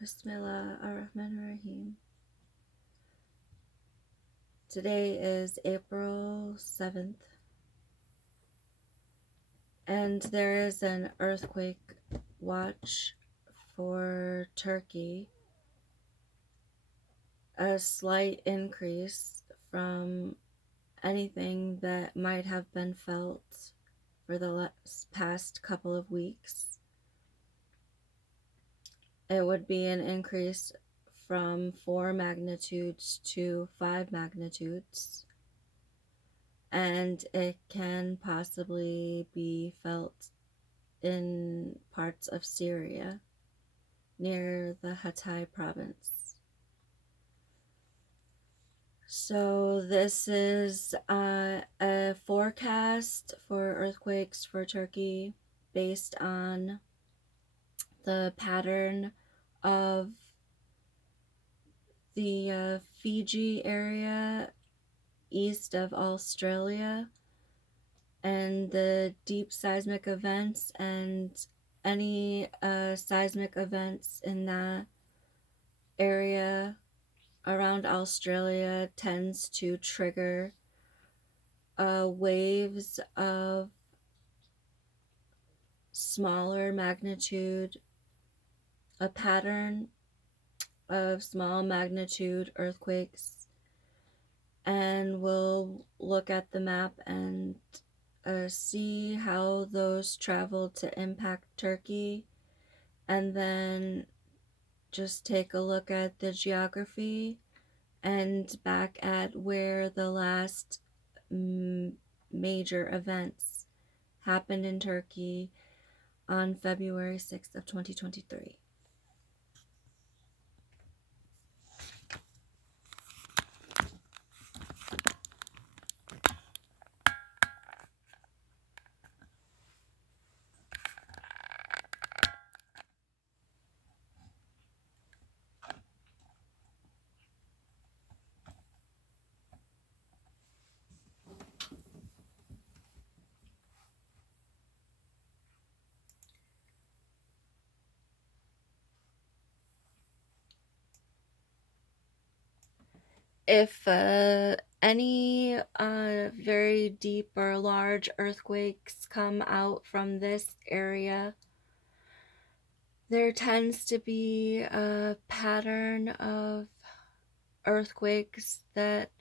Bismillah ar-Rahman ar-Rahim. Today is April 7th, and there is an earthquake watch for Turkey, a slight increase from anything that might have been felt for the past couple of weeks. It would be an increase from 4 magnitudes to 5 magnitudes, and it can possibly be felt in parts of Syria near the Hatay province. So this is a forecast for earthquakes for Turkey based on the pattern of the Fiji area east of Australia and the deep seismic events and any seismic events in that area around Australia tends to trigger waves of smaller magnitude, a pattern of small magnitude earthquakes, and we'll look at the map and see how those travel to impact Turkey, and then just take a look at the geography and back at where the last major events happened in Turkey on February 6th of 2023. If any very deep or large earthquakes come out from this area, there tends to be a pattern of earthquakes that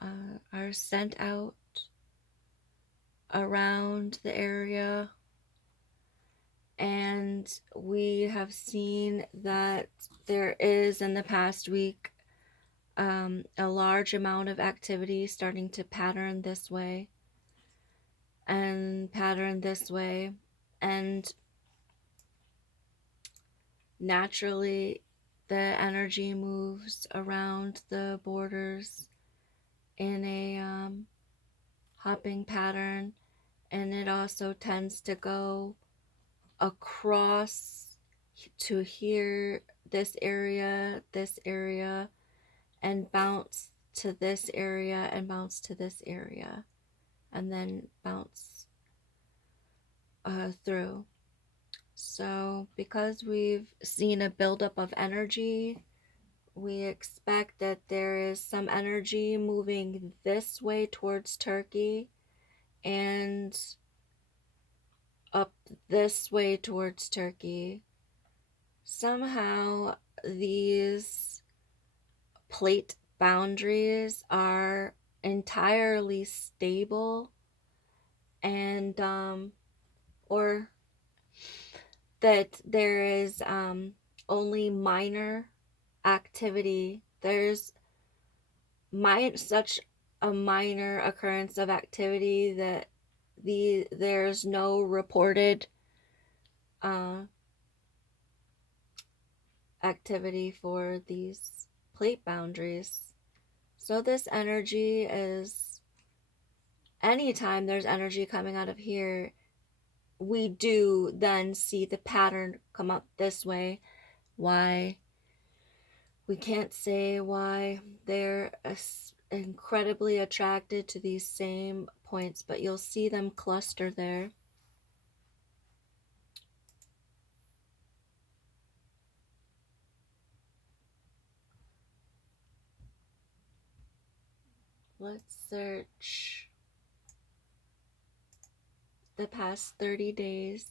are sent out around the area, and we have seen that there is in the past week a large amount of activity starting to pattern this way and pattern this way, and naturally the energy moves around the borders in a hopping pattern, and it also tends to go across to here, this area, and bounce to this area and bounce to this area, and then bounce through. So because we've seen a buildup of energy, we expect that there is some energy moving this way towards Turkey and up this way towards Turkey. Somehow these plate boundaries are entirely stable, and or that there is only minor activity. There's such a minor occurrence of activity that there's no reported activity for these plate boundaries. So this energy is, anytime there's energy coming out of here, we do then see the pattern come up this way. Why? We can't say why they're incredibly attracted to these same points, but you'll see them cluster there. Let's search the past 30 days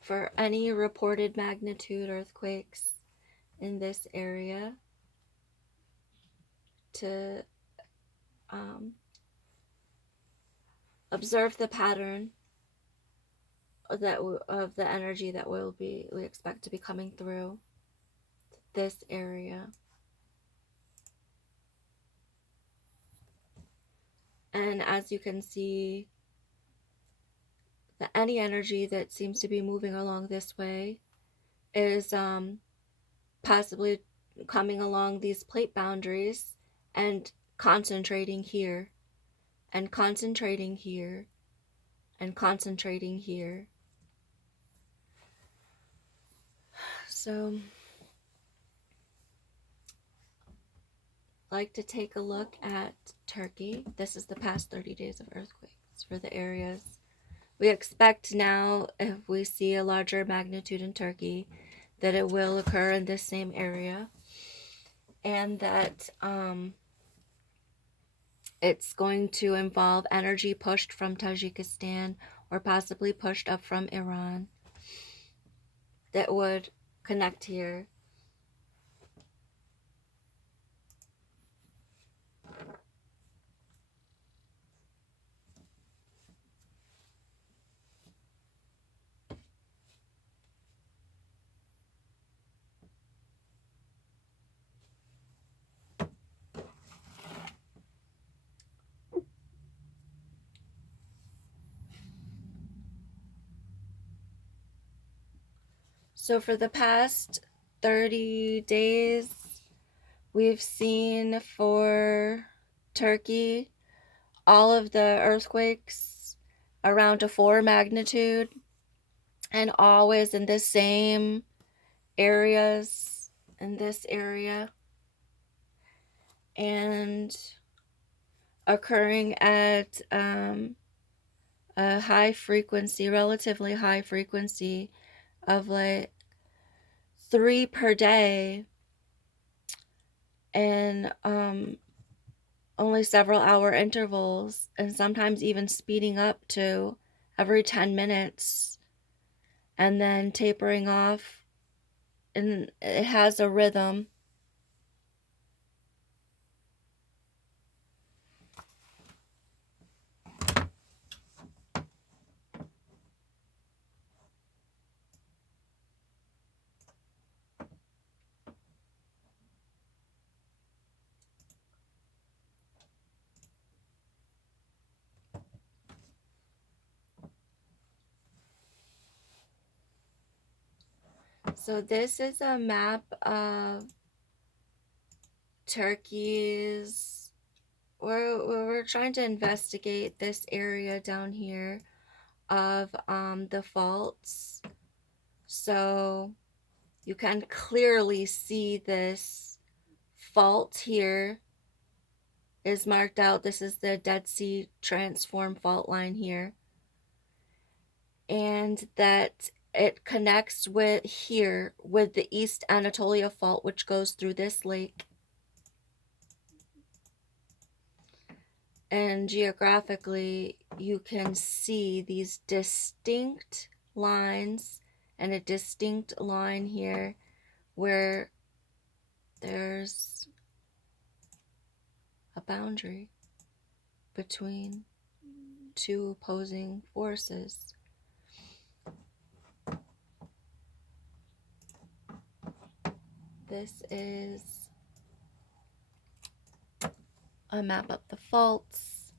for any reported magnitude earthquakes in this area to observe the pattern of the energy that we expect to be coming through this area. And as you can see, any energy that seems to be moving along this way is possibly coming along these plate boundaries and concentrating here and concentrating here and concentrating here. So I'd like to take a look at Turkey. This is the past 30 days of earthquakes for the areas. We expect now, if we see a larger magnitude in Turkey, that it will occur in this same area, and that it's going to involve energy pushed from Tajikistan or possibly pushed up from Iran that would connect here. So for the past 30 days, we've seen for Turkey all of the earthquakes around a 4 magnitude and always in the same areas in this area and occurring at a high frequency, relatively high frequency of like 3 per day, and only several hour intervals, and sometimes even speeding up to every 10 minutes and then tapering off. And it has a rhythm. So this is a map of Turkey's. We're trying to investigate this area down here of the faults. So you can clearly see this fault here is marked out. This is the Dead Sea transform fault line here. And that it connects with here with the East Anatolia fault, which goes through this lake. And geographically, you can see these distinct lines and a distinct line here where there's a boundary between two opposing forces. This is a map of the faults,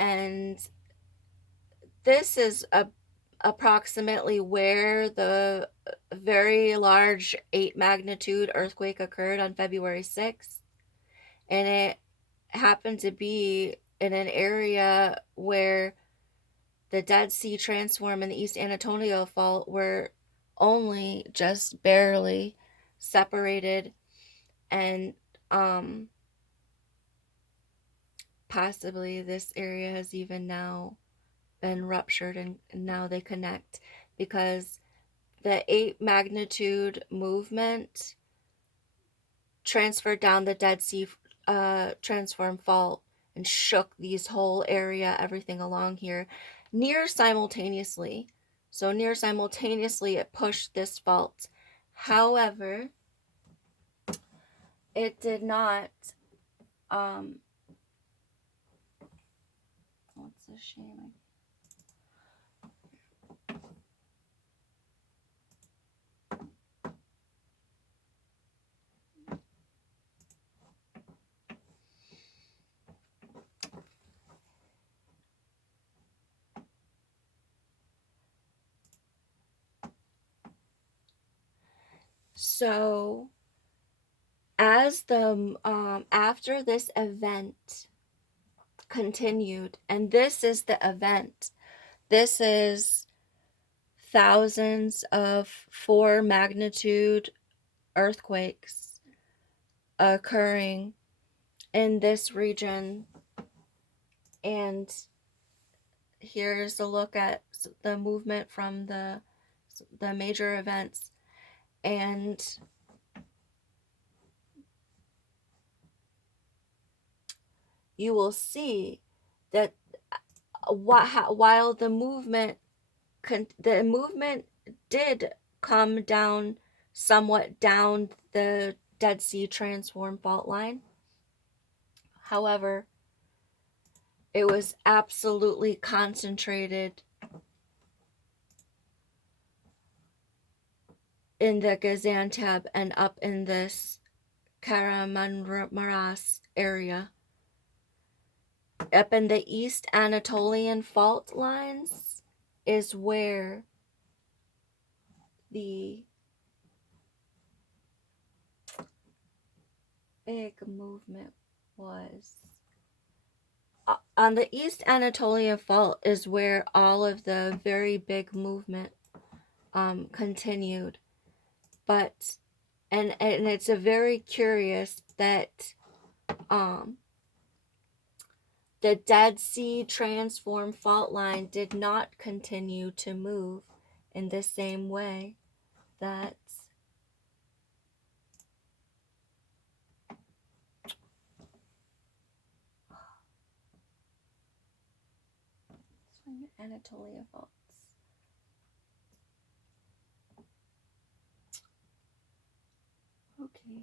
and this is approximately where the very large 8 magnitude earthquake occurred on February 6th, and it happened to be in an area where the Dead Sea transform and the East Anatolia fault were only just barely separated, and possibly this area has even now been ruptured, and now they connect because the 8 magnitude movement transferred down the Dead Sea transform fault and shook these whole area, everything along here, near simultaneously. So near simultaneously, it pushed this fault. However, it did not. What's a shame? So as the after this event continued, and this is the event. This is thousands of 4 magnitude earthquakes occurring in this region. And here's a look at the movement from the major events. And you will see that while the movement did come down somewhat down the Dead Sea transform fault line. However, it was absolutely concentrated in the Gaziantep and up in this Kahramanmaraş area. Up in the East Anatolian fault lines is where the big movement was. On the East Anatolian fault is where all of the very big movement continued. But and it's a very curious that the Dead Sea transform fault line did not continue to move in the same way that Anatolia faults. Okay.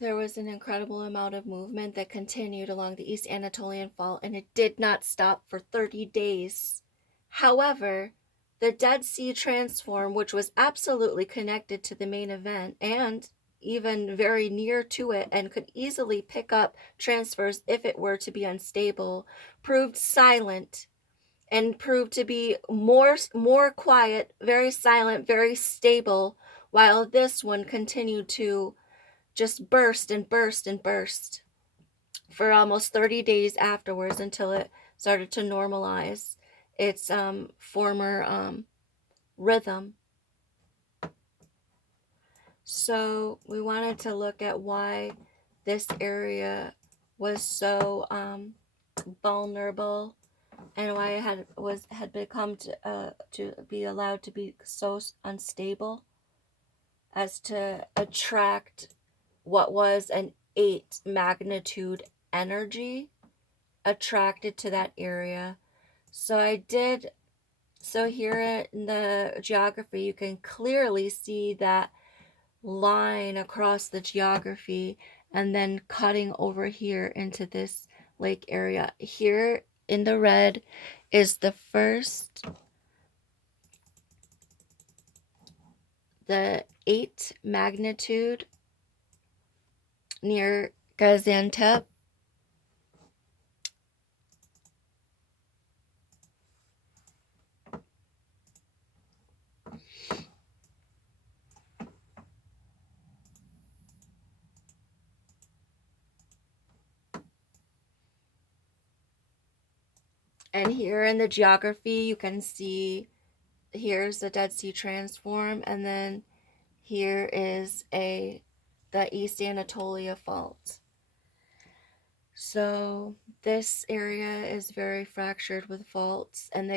There was an incredible amount of movement that continued along the East Anatolian Fault, and it did not stop for 30 days. However, the Dead Sea transform, which was absolutely connected to the main event and even very near to it and could easily pick up transfers if it were to be unstable, proved silent and proved to be more quiet, very silent, very stable, while this one continued to just burst and burst and burst for almost 30 days afterwards until it started to normalize its former rhythm. So we wanted to look at why this area was so vulnerable and why it had become to be allowed to be so unstable as to attract what was an 8 magnitude energy attracted to that area. So here in the geography, you can clearly see that line across the geography and then cutting over here into this lake area. Here in the red is the 8 magnitude near Gaziantep. And here in the geography, you can see here's the Dead Sea transform, and then here is the East Anatolia fault. So this area is very fractured with faults, and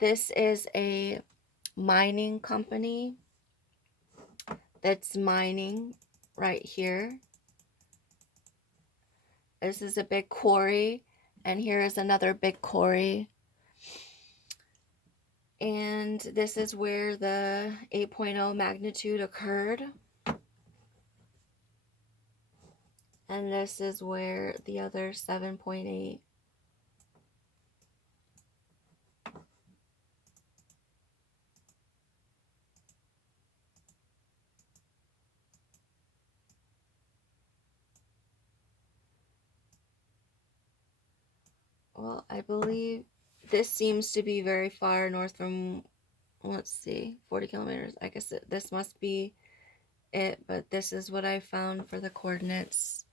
this is a mining company that's mining right here. This is a big quarry, and here is another big quarry. And this is where the 8.0 magnitude occurred. And this is where the other 7.8. Well, I believe this seems to be very far north from, let's see, 40 kilometers. I guess this must be it, but this is what I found for the coordinates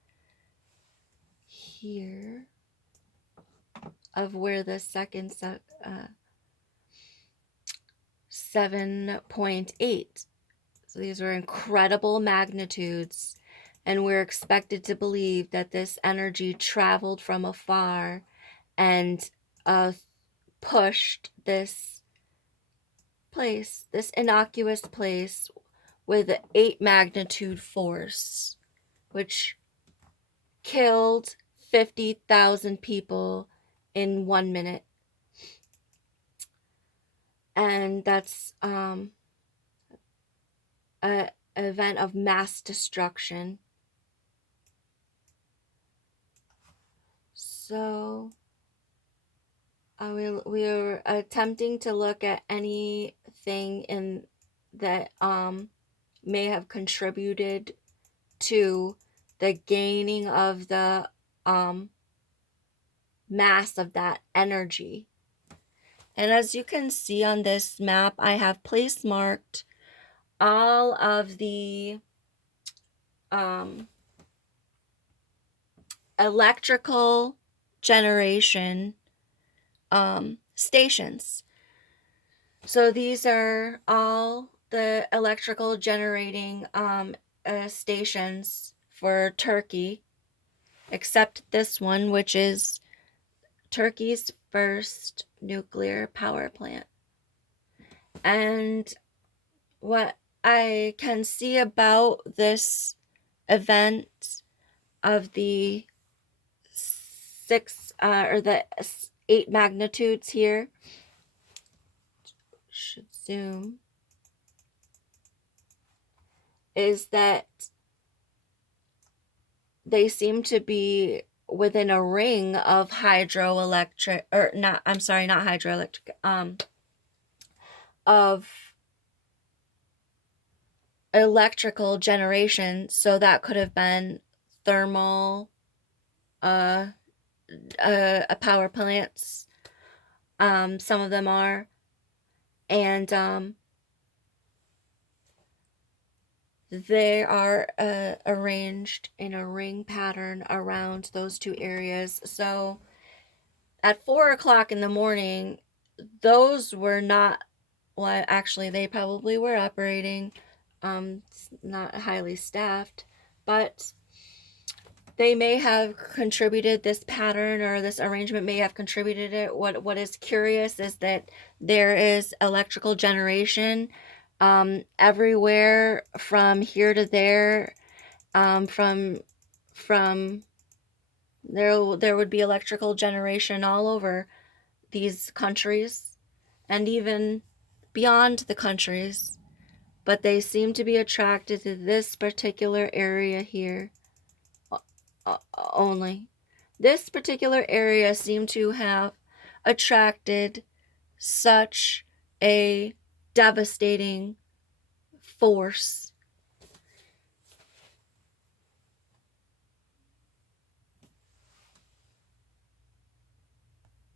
here of where the second 7.8. So these are incredible magnitudes, and we're expected to believe that this energy traveled from afar and pushed this place, this innocuous place, with 8 magnitude force, which killed 50,000 people in 1 minute. And that's an event of mass destruction. So we are attempting to look at anything in that may have contributed to the gaining of the mass of that energy. And as you can see on this map, I have place marked all of the electrical generation stations. So these are all the electrical generating stations for Turkey, except this one, which is Turkey's first nuclear power plant. And what I can see about this event of the 6 or the 8 magnitudes here, should zoom, is that they seem to be within a ring of hydroelectric, or not, I'm sorry, not hydroelectric, of electrical generation. So that could have been thermal power plants. Some of them are. And they are arranged in a ring pattern around those two areas. So at 4 o'clock in the morning, those were not, well, actually, they probably were operating, not highly staffed, but they may have contributed, this pattern or this arrangement may have contributed it. What is curious is that there is electrical generation everywhere from here to there. From there would be electrical generation all over these countries and even beyond the countries, but they seem to be attracted to this particular area here only. This particular area seemed to have attracted such a devastating force